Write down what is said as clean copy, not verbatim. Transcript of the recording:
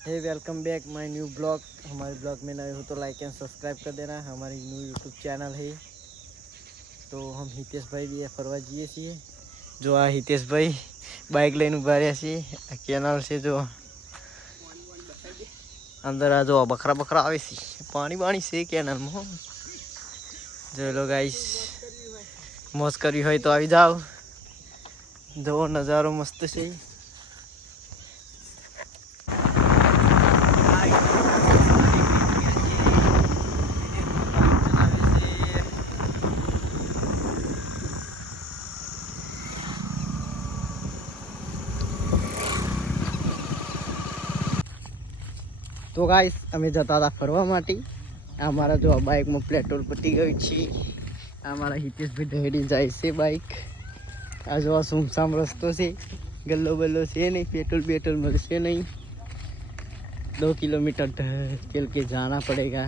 Hey welcome back my new blog. हमारे blog में नए हो तो लाइक एंड सब्सक्राइब कर देना। हमारी न्यू यूट्यूब चैनल है। तो हम हितेश भाई भी फरवा जीए छे। जो आ हितेश भाई बाइक लઈને ઉભા રહ્યા છે। આ કેનાલ છે જો અંદર આ જો બકરા બકરા આવે છે। પાણી બાણી છે કેનાલમાં। જો લો ગાઈસ મોજ કરવી હોય તો આવી જાઓ। જો નજારો મસ્ત છે। तो गाइस अमे जता था फरवा माटी। हमारा जो बाइक में पेट्रोल पटी गई थी। हमारा हितेश भाई ढेरी जाए से बाइक। आ जो सुमसाम रस्तो से गल्लो बल्लो से नहीं, पेट्रोल पेट्रोल मिल से नहीं। 2 किलोमीटर ढकेल के जाना पड़ेगा।